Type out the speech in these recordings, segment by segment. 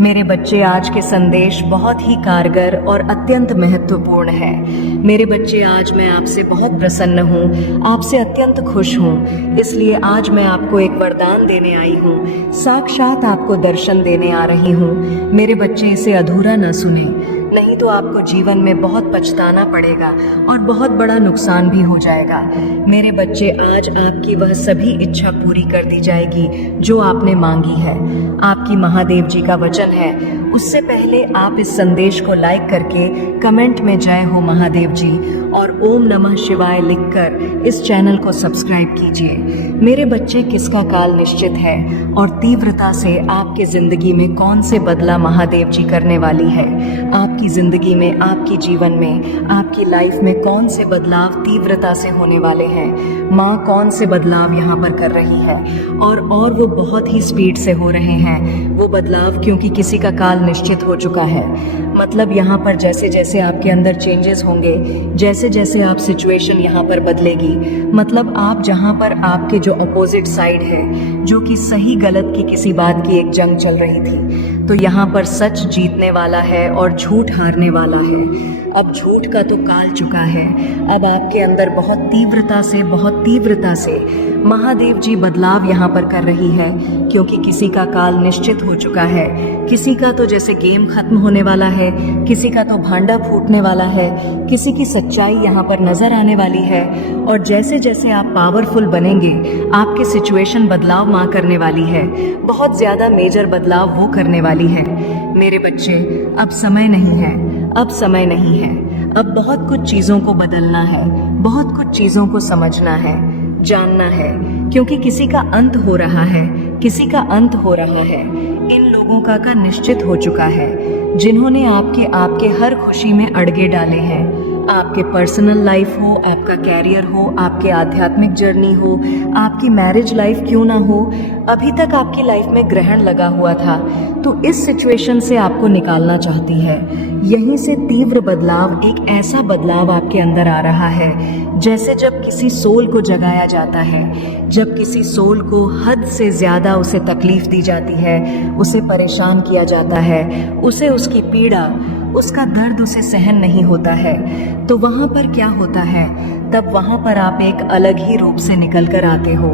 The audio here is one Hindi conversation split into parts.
मेरे बच्चे, आज के संदेश बहुत ही कारगर और अत्यंत महत्वपूर्ण है। मेरे बच्चे, आज मैं आपसे बहुत प्रसन्न हूँ, आपसे अत्यंत खुश हूँ। इसलिए आज मैं आपको एक वरदान देने आई हूँ, साक्षात आपको दर्शन देने आ रही हूँ। मेरे बच्चे, इसे अधूरा न सुने, नहीं तो आपको जीवन में बहुत पछताना पड़ेगा और बहुत बड़ा नुकसान भी हो जाएगा। मेरे बच्चे, आज आपकी वह सभी इच्छा पूरी कर दी जाएगी जो आपने मांगी है। आपकी महादेव जी का वचन है। उससे पहले आप इस संदेश को लाइक करके कमेंट में जय हो महादेव जी और ओम नमः शिवाय लिखकर इस चैनल को सब्सक्राइब कीजिए। मेरे बच्चे, किसका काल निश्चित है और तीव्रता से आपके जिंदगी में कौन से बदलाव महादेव जी करने वाली है। आपकी जिंदगी में, आपकी जीवन में, आपकी लाइफ में कौन से बदलाव तीव्रता से होने वाले हैं। माँ कौन से बदलाव यहाँ पर कर रही है और वो बहुत ही स्पीड से हो रहे हैं वो बदलाव, क्योंकि किसी का काल निश्चित हो चुका है। मतलब यहाँ पर जैसे जैसे आपके अंदर चेंजेस होंगे, जैसे जैसे आप सिचुएशन यहाँ पर बदलेगी, मतलब आप जहाँ पर आपके जो अपोजिट साइड है, जो कि सही गलत की किसी बात की एक जंग चल रही थी, तो यहाँ पर सच जीतने वाला है और झूठ हारने वाला है। अब झूठ का तो काल चुका है। अब आपके अंदर बहुत तीव्रता से महादेव जी बदलाव यहाँ पर कर रही है, क्योंकि किसी का काल निश्चित हो चुका है। किसी का तो जैसे गेम खत्म होने वाला है, किसी का तो भांडा फूटने वाला है, किसी की सच्चाई यहाँ पर नजर आने वाली है। और जैसे जैसे आप पावरफुल बनेंगे, आपके सिचुएशन बदलाव माँ करने वाली है, बहुत ज्यादा मेजर बदलाव वो करने वाली है। मेरे बच्चे, अब समय नहीं है, अब समय नहीं है। अब बहुत कुछ चीज़ों को बदलना है, बहुत कुछ चीज़ों को समझना है, जानना है, क्योंकि किसी का अंत हो रहा है, किसी का अंत हो रहा है। इन लोगों का निश्चित हो चुका है, जिन्होंने आपके हर खुशी में अड़गे डाले हैं। आपके पर्सनल लाइफ हो, आपका कैरियर हो, आपके आध्यात्मिक जर्नी हो, आपकी मैरिज लाइफ क्यों ना हो, अभी तक आपकी लाइफ में ग्रहण लगा हुआ था, तो इस सिचुएशन से आपको निकालना चाहती है। यहीं से तीव्र बदलाव, एक ऐसा बदलाव आपके अंदर आ रहा है, जैसे जब किसी सोल को जगाया जाता है, जब किसी सोल को हद से ज़्यादा उसे तकलीफ दी जाती है, उसे परेशान किया जाता है, उसे उसकी पीड़ा, उसका दर्द उसे सहन नहीं होता है, तो वहाँ पर क्या होता है, तब वहाँ पर आप एक अलग ही रूप से निकल कर आते हो।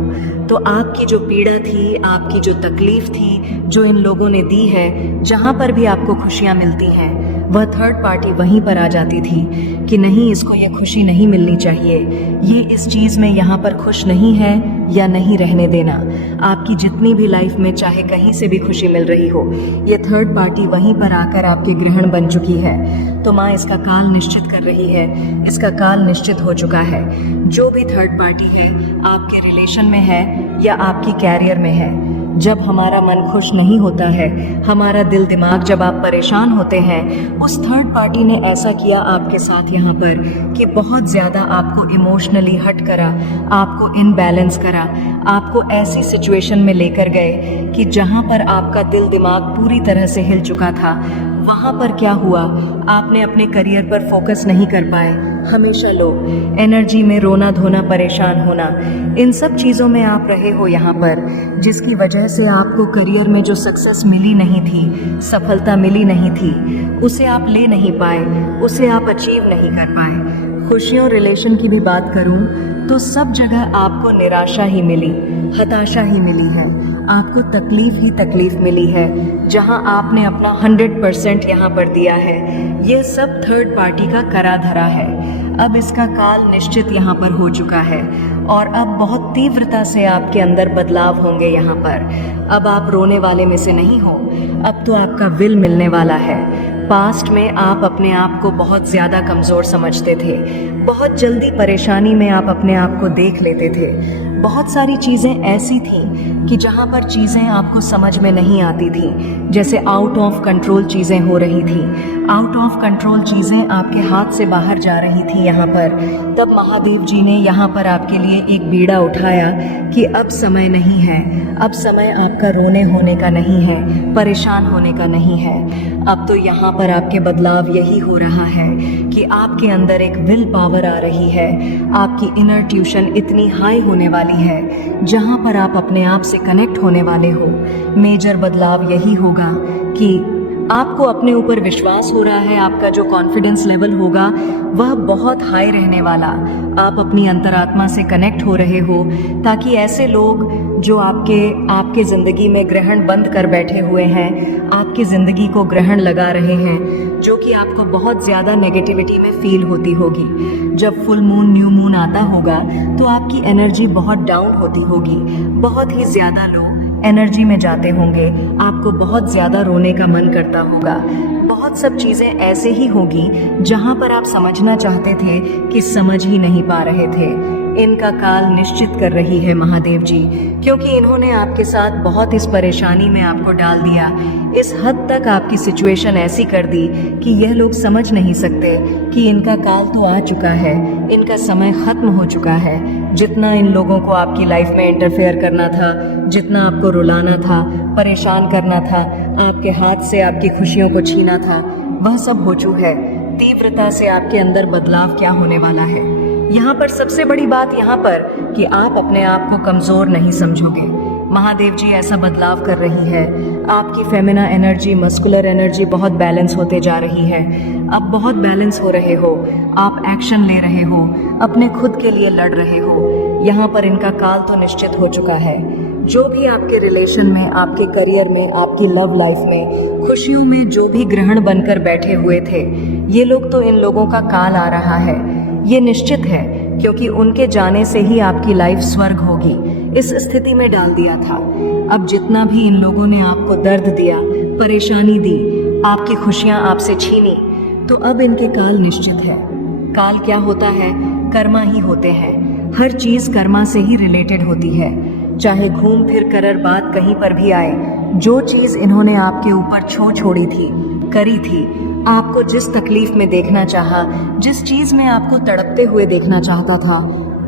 तो आपकी जो पीड़ा थी, आपकी जो तकलीफ थी, जो इन लोगों ने दी है, जहाँ पर भी आपको खुशियाँ मिलती हैं, वह थर्ड पार्टी वहीं पर आ जाती थी कि नहीं, इसको ये खुशी नहीं मिलनी चाहिए, ये इस चीज़ में यहाँ पर खुश नहीं है या नहीं रहने देना। आपकी जितनी भी लाइफ में चाहे कहीं से भी खुशी मिल रही हो, ये थर्ड पार्टी वहीं पर आकर आपके ग्रहण बन चुकी है। तो माँ इसका काल निश्चित कर रही है, इसका काल निश्चित हो चुका है। जो भी थर्ड पार्टी है, आपके रिलेशन में है या आपकी कैरियर में है, जब हमारा मन खुश नहीं होता है, हमारा दिल दिमाग, जब आप परेशान होते हैं, उस थर्ड पार्टी ने ऐसा किया आपके साथ यहाँ पर कि बहुत ज़्यादा आपको इमोशनली हर्ट करा, आपको इनबैलेंस करा, आपको ऐसी सिचुएशन में लेकर गए कि जहाँ पर आपका दिल दिमाग पूरी तरह से हिल चुका था। वहाँ पर क्या हुआ, आपने अपने करियर पर फोकस नहीं कर पाए, हमेशा लो एनर्जी में रोना धोना, परेशान होना, इन सब चीज़ों में आप रहे हो यहाँ पर, जिसकी वजह से आपको करियर में जो सक्सेस मिली नहीं थी, सफलता मिली नहीं थी, उसे आप ले नहीं पाए, उसे आप अचीव नहीं कर पाए। खुशियों, रिलेशन की भी बात करूँ तो सब जगह आपको निराशा ही मिली, हताशा ही मिली है, आपको तकलीफ ही तकलीफ मिली है। जहां आपने अपना 100% यहाँ पर दिया है, ये सब थर्ड पार्टी का करा धरा है। अब इसका काल निश्चित यहाँ पर हो चुका है और अब बहुत तीव्रता से आपके अंदर बदलाव होंगे यहाँ पर। अब आप रोने वाले में से नहीं हो, अब तो आपका विल मिलने वाला है। पास्ट में आप अपने आप को बहुत ज़्यादा कमज़ोर समझते थे, बहुत जल्दी परेशानी में आप अपने आप को देख लेते थे। बहुत सारी चीज़ें ऐसी थीं कि जहाँ पर चीज़ें आपको समझ में नहीं आती थी, जैसे आउट ऑफ कंट्रोल चीज़ें हो रही थी, आउट ऑफ कंट्रोल चीज़ें आपके हाथ से बाहर जा रही थी यहाँ पर। तब महादेव जी ने यहाँ पर आपके लिए एक बीड़ा उठाया कि अब समय नहीं है, अब समय आपका रोने होने का नहीं है, परेशान होने का नहीं है। अब तो यहाँ पर आपके बदलाव यही हो रहा है कि आपके अंदर एक विल पावर आ रही है, आपकी इनर ट्यूशन इतनी हाई होने वाली है, जहाँ पर आप अपने आप से कनेक्ट होने वाले हो। मेजर बदलाव यही होगा कि आपको अपने ऊपर विश्वास हो रहा है, आपका जो कॉन्फिडेंस लेवल होगा वह बहुत हाई रहने वाला। आप अपनी अंतरात्मा से कनेक्ट हो रहे हो, ताकि ऐसे लोग जो आपके ज़िंदगी में ग्रहण बंद कर बैठे हुए हैं, आपकी ज़िंदगी को ग्रहण लगा रहे हैं, जो कि आपको बहुत ज़्यादा नेगेटिविटी में फील होती होगी। जब फुल मून, न्यू मून आता होगा तो आपकी एनर्जी बहुत डाउन होती होगी, बहुत ही ज़्यादा लो एनर्जी में जाते होंगे, आपको बहुत ज़्यादा रोने का मन करता होगा। बहुत सब चीज़ें ऐसे ही होगी जहाँ पर आप समझना चाहते थे कि समझ ही नहीं पा रहे थे। इनका काल निश्चित कर रही है महादेव जी, क्योंकि इन्होंने आपके साथ बहुत इस परेशानी में आपको डाल दिया, इस हद तक आपकी सिचुएशन ऐसी कर दी कि यह लोग समझ नहीं सकते कि इनका काल तो आ चुका है, इनका समय खत्म हो चुका है। जितना इन लोगों को आपकी लाइफ में इंटरफेयर करना था, जितना आपको रुलाना था, परेशान करना था, आपके हाथ से आपकी खुशियों को छीना था, वह सब हो चुका है। तीव्रता से आपके अंदर बदलाव क्या होने वाला है। यहाँ पर सबसे बड़ी बात यहाँ पर कि आप अपने आप को कमज़ोर नहीं समझोगे। महादेव जी ऐसा बदलाव कर रही है, आपकी फेमिना एनर्जी, मस्कुलर एनर्जी बहुत बैलेंस होते जा रही है। अब बहुत बैलेंस हो रहे हो, आप एक्शन ले रहे हो, अपने खुद के लिए लड़ रहे हो। यहाँ पर इनका काल तो निश्चित हो चुका है। जो भी आपके रिलेशन में, आपके करियर में, आपकी लव लाइफ में, खुशियों में जो भी ग्रहण बनकर बैठे हुए थे, ये लोग तो इन लोगों का काल आ रहा है, ये निश्चित है, क्योंकि उनके जाने से ही आपकी लाइफ स्वर्ग होगी, इस स्थिति में डाल दिया था। अब जितना भी इन लोगों ने आपको दर्द दिया, परेशानी दी, आपकी खुशियां आपसे छीनी, तो अब इनके काल निश्चित है। काल क्या होता है? कर्मा ही होते हैं। हर चीज़ कर्मा से ही रिलेटेड होती है। चाहे घूम फिर कर बात कहीं पर भी आए, जो चीज़ इन्होंने आपके ऊपर छोड़ी थी, करी थी, आपको जिस तकलीफ में देखना चाहा, जिस चीज़ में आपको तड़पते हुए देखना चाहता था,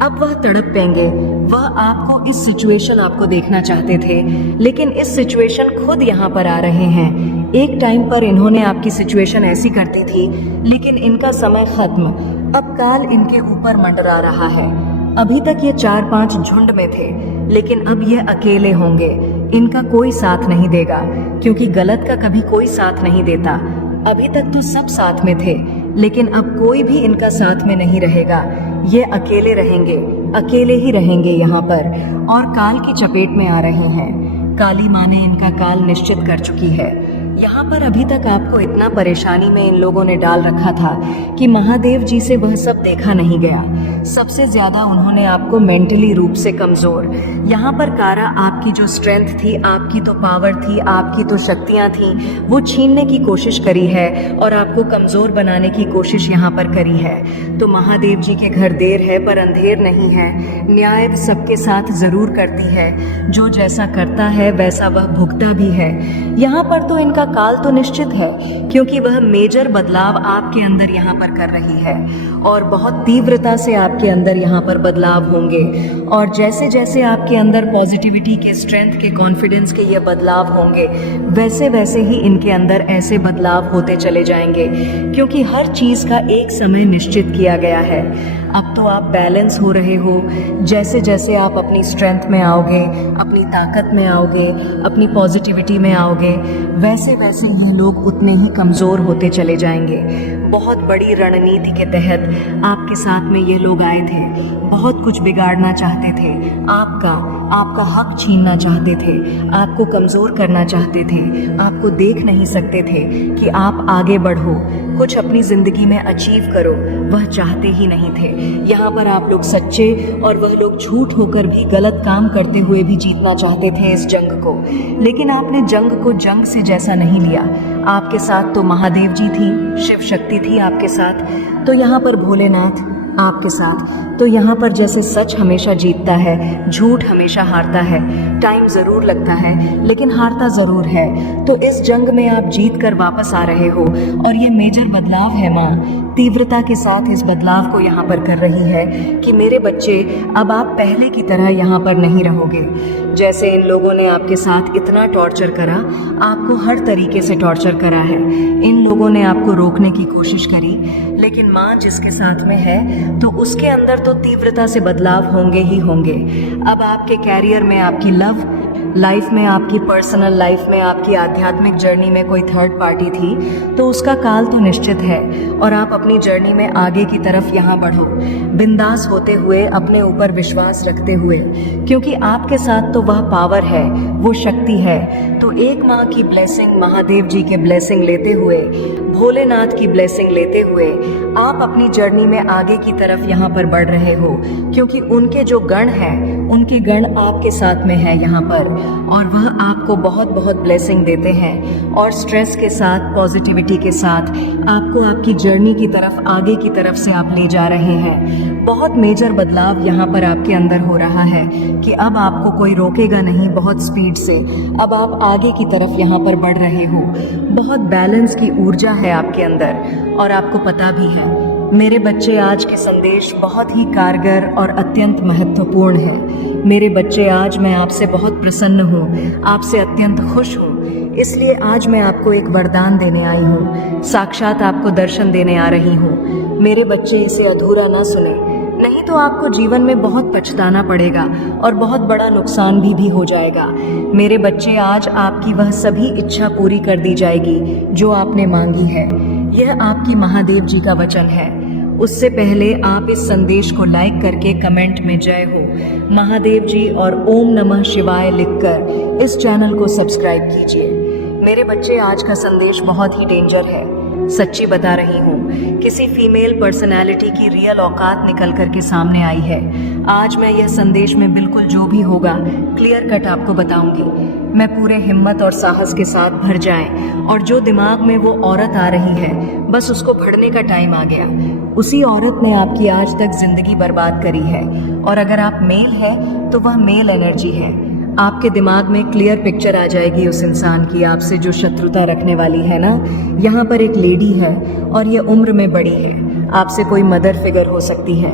अब वह तड़प पेंगे। वह आपको इस सिचुएशन आपको देखना चाहते थे, लेकिन इस सिचुएशन खुद यहाँ पर आ रहे हैं। एक टाइम पर इन्होंने आपकी सिचुएशन ऐसी करती थी, लेकिन इनका समय खत्म। अब काल इनके ऊपर मंडरा रहा है। अभी तक ये 4-5 झुंड में थे, लेकिन अब ये अकेले होंगे। इनका कोई साथ नहीं देगा, क्योंकि गलत का कभी कोई साथ नहीं देता। अभी तक तो सब साथ में थे, लेकिन अब कोई भी इनका साथ में नहीं रहेगा। ये अकेले रहेंगे, अकेले ही रहेंगे यहाँ पर, और काल की चपेट में आ रहे हैं। काली माँ ने इनका काल निश्चित कर चुकी है। यहाँ पर अभी तक आपको इतना परेशानी में इन लोगों ने डाल रखा था कि महादेव जी से वह सब देखा नहीं गया। सबसे ज़्यादा उन्होंने आपको मेंटली रूप से कमज़ोर, यहाँ पर कारा आपकी जो स्ट्रेंथ थी, आपकी तो पावर थी, आपकी तो शक्तियाँ थी, वो छीनने की कोशिश करी है और आपको कमज़ोर बनाने की कोशिश यहाँ पर करी है। तो महादेव जी के घर देर है पर अंधेर नहीं है। न्याय सबके साथ ज़रूर करती है, जो जैसा करता है वैसा वह भुगता भी है। यहाँ पर तो इनका काल तो निश्चित है, क्योंकि वह मेजर बदलाव आपके अंदर यहाँ पर कर रही है, और बहुत तीव्रता से आपके अंदर यहाँ पर बदलाव होंगे। और जैसे जैसे आपके अंदर पॉजिटिविटी के, स्ट्रेंथ के, कॉन्फिडेंस के ये बदलाव होंगे, वैसे वैसे ही इनके अंदर ऐसे बदलाव होते चले जाएंगे, क्योंकि हर चीज़ का एक समय निश्चित किया गया है। अब तो आप बैलेंस हो रहे हो। जैसे जैसे आप अपनी स्ट्रेंथ में आओगे, अपनी ताकत में आओगे, अपनी पॉजिटिविटी में आओगे, वैसे वैसे ये लोग उतने ही कमज़ोर होते चले जाएंगे। बहुत बड़ी रणनीति के तहत आपके साथ में ये लोग आए थे। बहुत कुछ बिगाड़ना चाहते थे, आपका हक छीनना चाहते थे, आपको कमज़ोर करना चाहते थे, आपको देख नहीं सकते थे कि आप आगे बढ़ो, कुछ अपनी ज़िंदगी में अचीव करो, वह चाहते ही नहीं थे। यहाँ पर आप लोग सच्चे और वह लोग झूठ होकर भी, गलत काम करते हुए भी जीतना चाहते थे इस जंग को, लेकिन आपने जंग को जंग से जैसा नहीं लिया। आपके साथ तो महादेव जी थी, शिव शक्ति थी आपके साथ, तो यहाँ पर भोलेनाथ आपके साथ, तो यहाँ पर जैसे सच हमेशा जीतता है, झूठ हमेशा हारता है। टाइम ज़रूर लगता है, लेकिन हारता ज़रूर है। तो इस जंग में आप जीत कर वापस आ रहे हो, और ये मेजर बदलाव है। माँ तीव्रता के साथ इस बदलाव को यहाँ पर कर रही है कि मेरे बच्चे, अब आप पहले की तरह यहाँ पर नहीं रहोगे। जैसे इन लोगों ने आपके साथ इतना टॉर्चर करा, आपको हर तरीके से टॉर्चर करा है, इन लोगों ने आपको रोकने की कोशिश करी, लेकिन माँ जिसके साथ में है तो उसके अंदर तो तीव्रता से बदलाव होंगे ही होंगे। अब आपके कैरियर में आपकी लव लाइफ में, आपकी पर्सनल लाइफ में, आपकी आध्यात्मिक जर्नी में कोई थर्ड पार्टी थी तो उसका काल तो निश्चित है और आप अपनी जर्नी में आगे की तरफ यहाँ बढ़ो, बिंदास होते हुए, अपने ऊपर विश्वास रखते हुए, क्योंकि आपके साथ तो वह पावर है, वो शक्ति है। तो एक माँ की ब्लेसिंग, महादेव जी के ब्लेसिंग लेते हुए, भोलेनाथ की ब्लेसिंग लेते हुए आप अपनी जर्नी में आगे की तरफ यहाँ पर बढ़ रहे हो, क्योंकि उनके जो गण हैं, उनके गण आपके साथ में है यहाँ पर और वह आपको बहुत बहुत ब्लेसिंग देते हैं और स्ट्रेस के साथ, पॉजिटिविटी के साथ आपको आपकी जर्नी की तरफ, आगे की तरफ से आप ले जा रहे हैं। बहुत मेजर बदलाव यहाँ पर आपके अंदर हो रहा है कि अब आपको कोई रोकेगा नहीं, बहुत स्पीड से अब आप आगे की तरफ यहाँ पर बढ़ रहे हो। बहुत बैलेंस की ऊर्जा है आपके अंदर और आपको पता भी है। मेरे बच्चे, आज के संदेश बहुत ही कारगर और अत्यंत महत्वपूर्ण है। मेरे बच्चे, आज मैं आपसे बहुत प्रसन्न हूँ, आपसे अत्यंत खुश हूँ, इसलिए आज मैं आपको एक वरदान देने आई हूँ, साक्षात आपको दर्शन देने आ रही हूँ। मेरे बच्चे, इसे अधूरा ना सुने, नहीं तो आपको जीवन में बहुत पछताना पड़ेगा और बहुत बड़ा नुकसान भी हो जाएगा। मेरे बच्चे, आज आपकी वह सभी इच्छा पूरी कर दी जाएगी जो आपने मांगी है। यह आपकी महादेव जी का वचन है। उससे पहले आप इस संदेश को लाइक करके कमेंट में जय हो महादेव जी और ओम नमः शिवाय लिखकर इस चैनल को सब्सक्राइब कीजिए। मेरे बच्चे, आज का संदेश बहुत ही डेंजर है, सच्ची बता रही हूँ। किसी फीमेल पर्सनालिटी की रियल औकात निकल करके सामने आई है। आज मैं यह संदेश में बिल्कुल जो भी होगा क्लियर कट आपको बताऊंगी। मैं पूरे हिम्मत और साहस के साथ भर जाएं और जो दिमाग में वो औरत आ रही है, बस उसको फड़ने का टाइम आ गया। उसी औरत ने आपकी आज तक जिंदगी बर्बाद करी है और अगर आप मेल हैं तो वह मेल एनर्जी है। आपके दिमाग में क्लियर पिक्चर आ जाएगी उस इंसान की, आपसे जो शत्रुता रखने वाली है ना। यहाँ पर एक लेडी है और ये उम्र में बड़ी है, आपसे कोई मदर फिगर हो सकती है।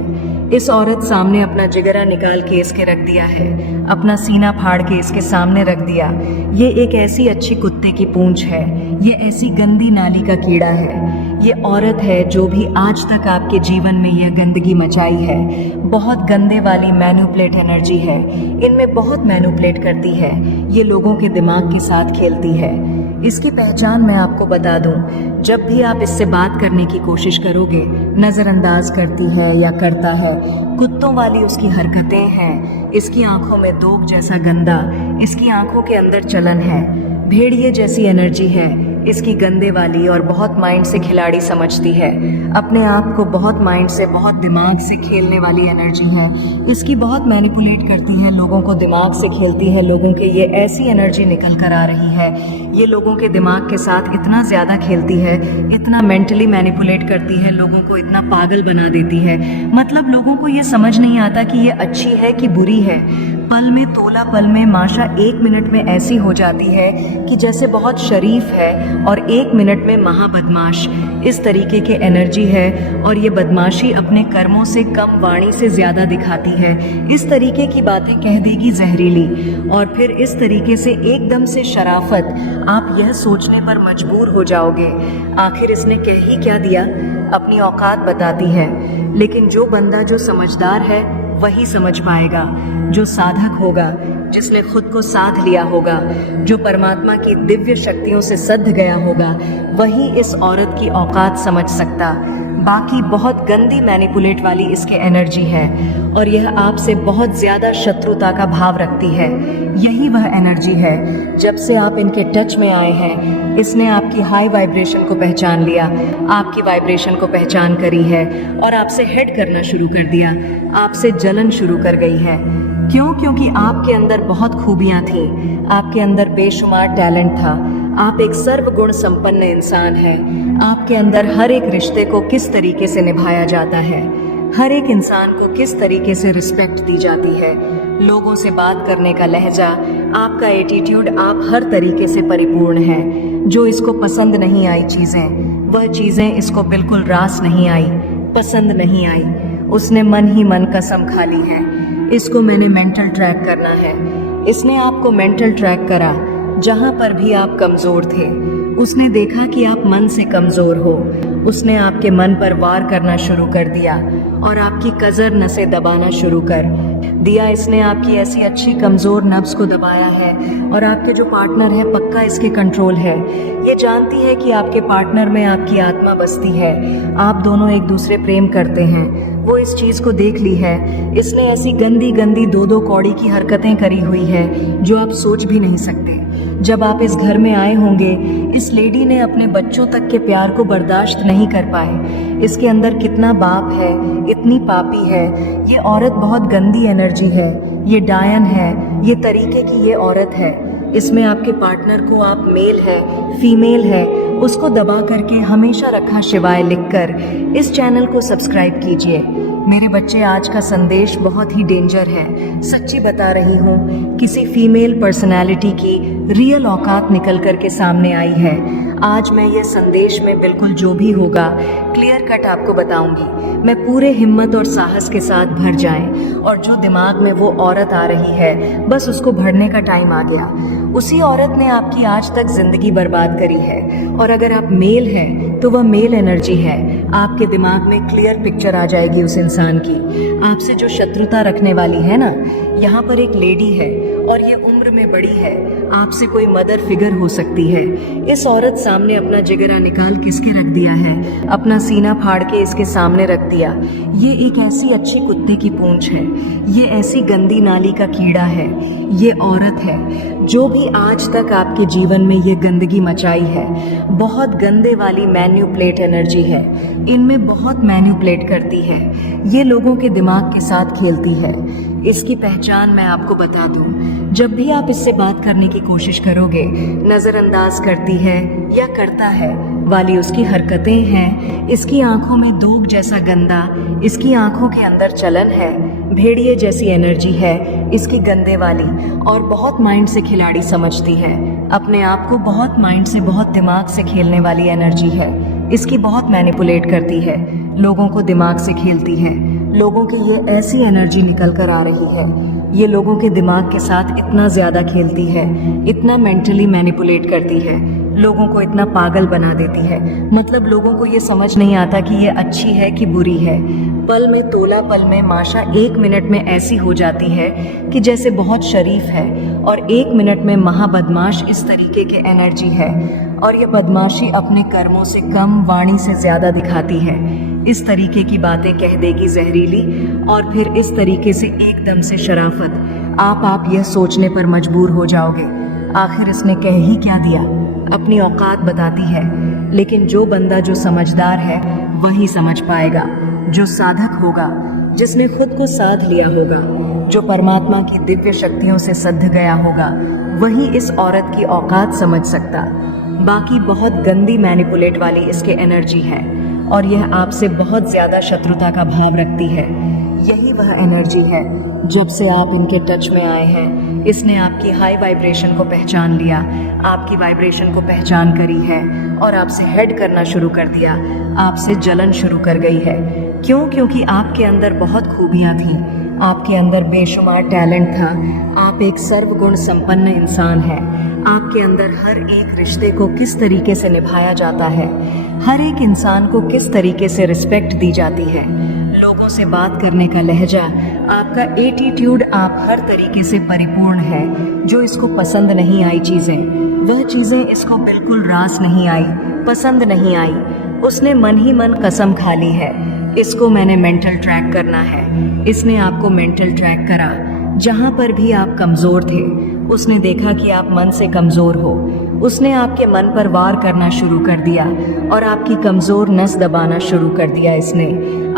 इस औरत सामने अपना जिगरा निकाल के इसके रख दिया है, अपना सीना फाड़ के इसके सामने रख दिया। ये एक ऐसी अच्छी कुत्ते की पूंछ है, ये ऐसी गंदी नाली का कीड़ा है। ये औरत है जो भी आज तक आपके जीवन में यह गंदगी मचाई है। बहुत गंदे वाली मैनिपुलेट एनर्जी है, इनमें बहुत मैनिपुलेट करती है, ये लोगों के दिमाग के साथ खेलती है। इसकी पहचान मैं आपको बता दूं, जब भी आप इससे बात करने की कोशिश करोगे, नज़रअंदाज करती है या करता है। कुत्तों वाली उसकी हरकतें हैं, इसकी आंखों में दोग जैसा गंदा, इसकी आंखों के अंदर चलन है, भेड़िए जैसी एनर्जी है इसकी गंदे वाली और बहुत माइंड से खिलाड़ी समझती है। अपने आप को बहुत माइंड से, बहुत दिमाग से खेलने वाली एनर्जी है इसकी। बहुत मैनिपुलेट करती है, लोगों को दिमाग से खेलती है। लोगों के ये ऐसी एनर्जी निकल कर आ रही है, ये लोगों के दिमाग के साथ इतना ज़्यादा खेलती है, इतना मेंटली मैनिपुलेट करती है, लोगों को इतना पागल बना देती है। मतलब लोगों को ये समझ नहीं आता कि ये अच्छी है कि बुरी है। पल में, तोला पल में माशा 1 मिनट में ऐसी हो जाती है कि जैसे बहुत शरीफ है और 1 मिनट में महाबदमाश। इस तरीके के एनर्जी है और ये बदमाशी अपने कर्मों से कम, वाणी से ज़्यादा दिखाती है। इस तरीके की बातें कह देगी जहरीली और फिर इस तरीके से एकदम से शराफत, आप यह सोचने पर मजबूर हो जाओगे आखिर इसने कह ही क्या दिया। अपनी औकात बताती है, लेकिन जो बंदा जो समझदार है वही समझ पाएगा, जो साधक होगा, जिसने खुद को साध लिया होगा, जो परमात्मा की दिव्य शक्तियों से सध गया होगा, वही इस औरत की औकात समझ सकता। बाकी बहुत गंदी मैनिपुलेट वाली इसके एनर्जी है और यह आपसे बहुत ज़्यादा शत्रुता का भाव रखती है। यही वह एनर्जी है, जब से आप इनके टच में आए हैं, इसने आपकी हाई वाइब्रेशन को पहचान लिया, आपकी वाइब्रेशन को पहचान करी है और आपसे हेड करना शुरू कर दिया, आपसे जलन शुरू कर गई है। क्यों? क्योंकि आपके अंदर बहुत खूबियाँ थीं, आपके अंदर बेशुमार टैलेंट था, आप एक सर्वगुण संपन्न इंसान हैं। आपके अंदर हर एक रिश्ते को किस तरीके से निभाया जाता है, हर एक इंसान को किस तरीके से रिस्पेक्ट दी जाती है, लोगों से बात करने का लहजा, आपका एटीट्यूड, आप हर तरीके से परिपूर्ण हैं। जो इसको पसंद नहीं आई चीज़ें, वह चीज़ें इसको बिल्कुल रास नहीं आई, पसंद नहीं आई। उसने मन ही मन कसम खा ली है, इसको मैंने मेंटल ट्रैक करना है। इसने आपको मेंटल ट्रैक करा, जहाँ पर भी आप कमज़ोर थे। उसने देखा कि आप मन से कमज़ोर हो, उसने आपके मन पर वार करना शुरू कर दिया और आपकी कजर नसें दबाना शुरू कर दिया, इसने आपकी ऐसी अच्छी कमज़ोर नब्ज़ को दबाया है और आपके जो पार्टनर है पक्का इसके कंट्रोल है। ये जानती है कि आपके पार्टनर में आपकी आत्मा बसती है, आप दोनों एक दूसरे प्रेम करते हैं। वो इस चीज़ को देख ली है। इसने ऐसी गंदी गंदी दो कौड़ी की हरकतें करी हुई है जो आप सोच भी नहीं सकते। जब आप इस घर में आए होंगे, इस लेडी ने अपने बच्चों तक के प्यार को बर्दाश्त नहीं कर पाए। इसके अंदर कितना बाप है, इतनी पापी है। ये औरत बहुत गंदी एनर्जी है, ये डायन है, ये तरीके की ये औरत है। इसमें आपके पार्टनर को आप मेल है फीमेल है उसको दबा करके हमेशा रखा शिवाय लिखकर इस चैनल को सब्सक्राइब कीजिए। मेरे बच्चे, आज का संदेश बहुत ही डेंजर है। सच्ची बता रही हूँ, किसी फीमेल पर्सनालिटी की रियल औकात निकल कर के सामने आई है। आज मैं ये संदेश में बिल्कुल जो भी होगा क्लियर कट आपको बताऊंगी। मैं पूरे हिम्मत और साहस के साथ भर जाएं और जो दिमाग में वो औरत आ रही है बस उसको भरने का टाइम आ गया। उसी औरत ने आपकी आज तक जिंदगी बर्बाद करी है और अगर आप मेल हैं तो वह मेल एनर्जी है। आपके दिमाग में क्लियर पिक्चर आ जाएगी उस इंसान की। आपसे जो शत्रुता रखने वाली है ना, यहाँ पर एक लेडी है और ये उम्र में बड़ी है, आपसे कोई मदर फिगर हो सकती है। इस औरत सामने अपना जिगरा निकाल किसके रख दिया है, अपना सीना फाड़ के इसके सामने रख दिया। ये एक ऐसी अच्छी कुत्ते की पूंछ है, ये ऐसी गंदी नाली का कीड़ा है, ये औरत है जो भी आज तक आपके जीवन में ये गंदगी मचाई है। बहुत गंदे वाली मैन्युपुलेट एनर्जी है, इनमें बहुत मैन्युपुलेट करती है। ये लोगों के दिमाग के साथ खेलती है। इसकी पहचान मैं आपको बता दूं, जब भी आप इससे बात करने की कोशिश करोगे, नज़रअंदाज करती है या करता है वाली उसकी हरकतें हैं। इसकी आंखों में दोग जैसा गंदा, इसकी आंखों के अंदर चलन है, भेड़िए जैसी एनर्जी है इसकी गंदे वाली, और बहुत माइंड से खिलाड़ी समझती है अपने आप को, बहुत माइंड से बहुत दिमाग से खेलने वाली एनर्जी है इसकी। बहुत मैनिपुलेट करती है, लोगों को दिमाग से खेलती है। लोगों की ये ऐसी एनर्जी निकल कर आ रही है, ये लोगों के दिमाग के साथ इतना ज़्यादा खेलती है, इतना मेंटली मैनिपुलेट करती है, लोगों को इतना पागल बना देती है। मतलब लोगों को ये समझ नहीं आता कि ये अच्छी है कि बुरी है। पल में तोला, पल में माशा, 1 मिनट में ऐसी हो जाती है कि जैसे बहुत शरीफ है और 1 मिनट में महाबदमाश। इस तरीके के एनर्जी है और ये बदमाशी अपने कर्मों से कम, वाणी से ज़्यादा दिखाती है। इस तरीके की बातें कह देगी जहरीली, और फिर इस तरीके से एकदम से शराफत। आप यह सोचने पर मजबूर हो जाओगे, आखिर इसने कह ही क्या दिया। अपनी औकात बताती है, लेकिन जो बंदा जो समझदार है वही समझ पाएगा, जो साधक होगा, जिसने खुद को साध लिया होगा, जो परमात्मा की दिव्य शक्तियों से सध गया होगा, वही इस औरत की औकात समझ सकता। बाकी बहुत गंदी मैनिपुलेट वाली इसके एनर्जी है और यह आपसे बहुत ज़्यादा शत्रुता का भाव रखती है। यही वह एनर्जी है, जब से आप इनके टच में आए हैं, इसने आपकी हाई वाइब्रेशन को पहचान लिया, आपकी वाइब्रेशन को पहचान करी है और आपसे हेड करना शुरू कर दिया, आपसे जलन शुरू कर गई है। क्यों? क्योंकि आपके अंदर बहुत खूबियाँ थीं, आपके अंदर बेशुमार टैलेंट था, आप एक सर्वगुण संपन्न इंसान हैं। आपके अंदर हर एक रिश्ते को किस तरीके से निभाया जाता है, हर एक इंसान को किस तरीके से रिस्पेक्ट दी जाती है, लोगों से बात करने का लहजा, आपका एटीट्यूड, आप हर तरीके से परिपूर्ण है। जो इसको पसंद नहीं आई चीज़ें, वह चीज़ें इसको बिल्कुल रास नहीं आई, पसंद नहीं आई। उसने मन ही मन कसम खा ली है, इसको मैंने मेंटल ट्रैक करना है। इसने आपको मेंटल ट्रैक करा, जहाँ पर भी आप कमज़ोर थे उसने देखा कि आप मन से कमज़ोर हो, उसने आपके मन पर वार करना शुरू कर दिया और आपकी कमज़ोर नस दबाना शुरू कर दिया। इसने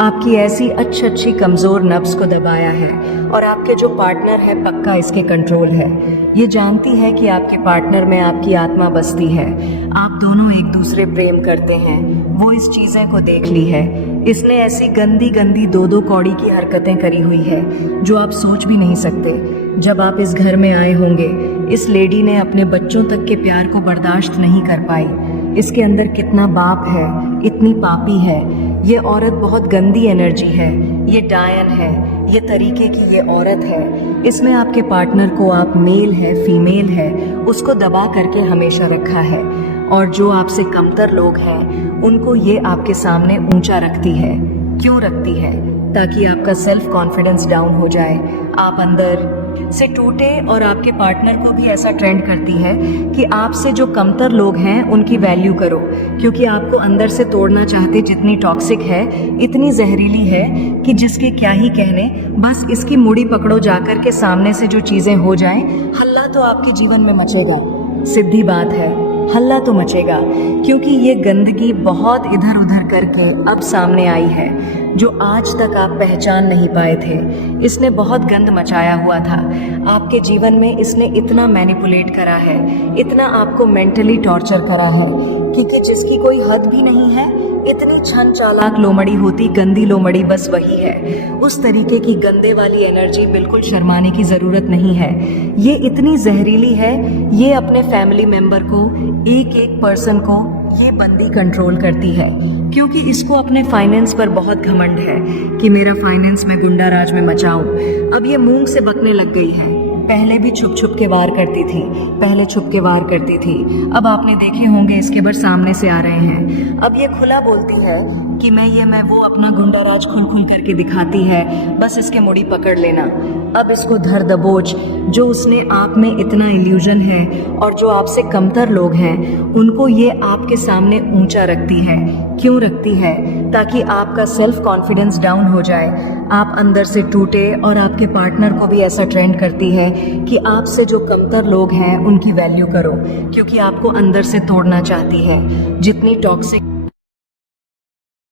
आपकी ऐसी अच्छी कमज़ोर नब्स को दबाया है और आपके जो पार्टनर है पक्का इसके कंट्रोल है। ये जानती है कि आपके पार्टनर में आपकी आत्मा बसती है, आप दोनों एक दूसरे प्रेम करते हैं, वो इस चीज़ें को देख ली है। इसने ऐसी गंदी गंदी दो कौड़ी की हरकतें करी हुई है जो आप सोच भी नहीं सकते। जब आप इस घर में आए होंगे, इस लेडी ने अपने बच्चों तक के प्यार को बर्दाश्त नहीं कर पाई। इसके अंदर कितना बाप है, इतनी पापी है। ये औरत बहुत गंदी एनर्जी है, ये डायन है, ये तरीके की ये औरत है। इसमें आपके पार्टनर को, आप मेल है फीमेल है, उसको दबा करके हमेशा रखा है और जो आपसे कमतर लोग हैं उनको ये आपके सामने ऊंचा रखती है। क्यों रखती है? ताकि आपका सेल्फ कॉन्फिडेंस डाउन हो जाए, आप अंदर से टूटे। और आपके पार्टनर को भी ऐसा ट्रेंड करती है कि आपसे जो कमतर लोग हैं उनकी वैल्यू करो, क्योंकि आपको अंदर से तोड़ना चाहते। जितनी टॉक्सिक है, इतनी जहरीली है कि जिसके क्या ही कहने। बस इसकी मुड़ी पकड़ो जाकर के, सामने से जो चीजें हो जाएं, हल्ला तो आपके जीवन में मचेगा। सीधी बात है, हल्ला तो मचेगा, क्योंकि ये गंदगी बहुत इधर उधर करके अब सामने आई है, जो आज तक आप पहचान नहीं पाए थे। इसने बहुत गंद मचाया हुआ था आपके जीवन में। इसने इतना मैनिपुलेट करा है, इतना आपको मेंटली टॉर्चर करा है कि जिसकी कोई हद भी नहीं है। इतनी छन चालाक लोमड़ी होती, गंदी लोमड़ी बस वही है। उस तरीके की गंदे वाली एनर्जी, बिल्कुल शर्माने की ज़रूरत नहीं है। ये इतनी जहरीली है, ये अपने फैमिली मेंबर को, एक एक पर्सन को ये बंदी कंट्रोल करती है, क्योंकि इसको अपने फाइनेंस पर बहुत घमंड है कि मेरा फाइनेंस मैं गुंडा राज में मचाऊं। अब ये मूंग से बकने लग गई है। पहले भी छुप छुप के वार करती थी, अब आपने देखे होंगे इसके बार सामने से आ रहे हैं। अब ये खुला बोलती है कि मैं वो, अपना गुंडा राज खुल खुल करके दिखाती है। बस इसके मुड़ी पकड़ लेना। अब इसको धर दबोच। जो उसने आप में इतना इल्यूजन है और जो आपसे कमतर लोग हैं, उनको ये आपके सामने ऊंचा रखती है। क्यों रखती है? ताकि आपका सेल्फ कॉन्फिडेंस डाउन हो जाए, आप अंदर से टूटे। और आपके पार्टनर को भी ऐसा ट्रेंड करती है कि आपसे जो कमतर लोग हैं उनकी वैल्यू करो, क्योंकि आपको अंदर से तोड़ना चाहती है। जितनी टॉक्सिक